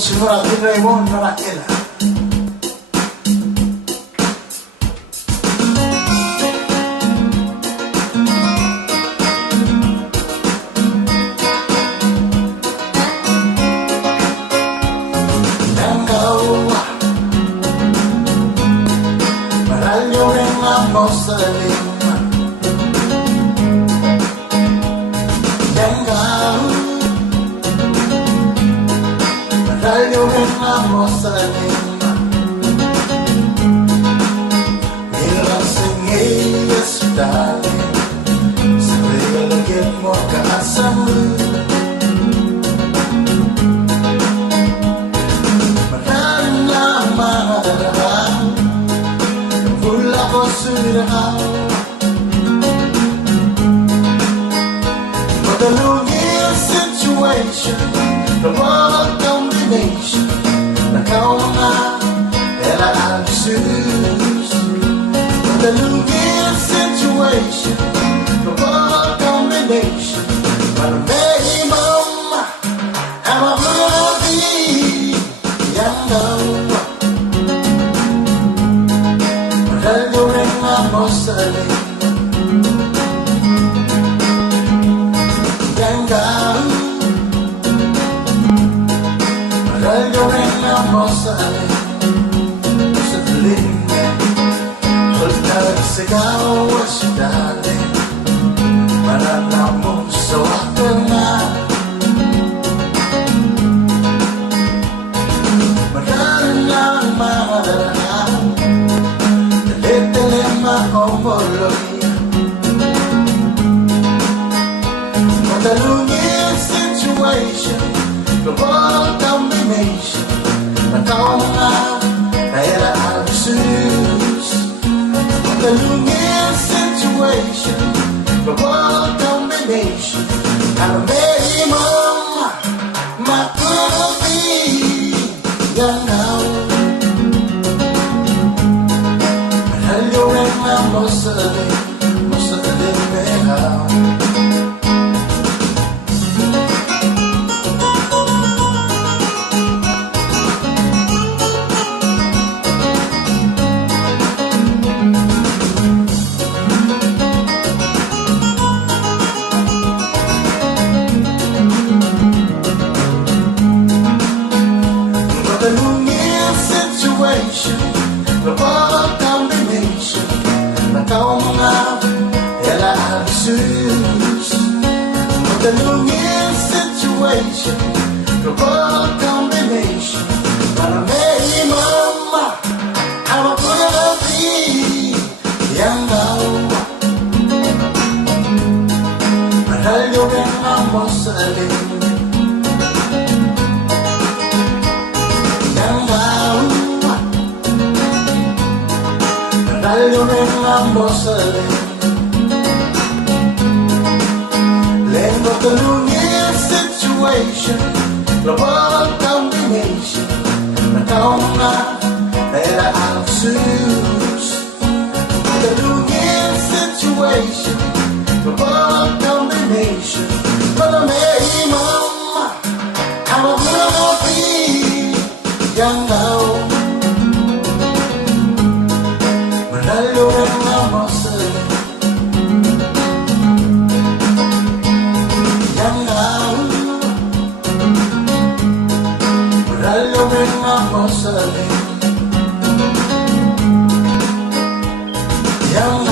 Simula Raymond Marakela. Maraglio nella mossa dell'inma Maraglio nella mossa dell'inma Mi rassegni a sudare Sapeva che muoca a sangue But the losing situation, the world combination, the corner that I choose. But the losing situation, the world combination, but a baby mama, I'm a bloody young girl. Mossa Ganga Maraglio nella mossa Sottolinea Voltare segao a sudare Ma la mossa a tornare Marana Marana But the losing situation, the world combination, the corner that I choose. But the losing situation, the world combination, and baby mama, my could be young now. Mossa de Meja But the losing situation, the world combination Toma ela absurd But the losing situation The world combination But a baby mama I'm a good of me Young now Maraglio nella mossa Young now Maraglio nella mossa Land of the losing situation The world combination The corner that I choose The losing situation The world combination But I made mama I'm a gonna be young now Maraglio nella mossa Young now Maraglio nella mossa Young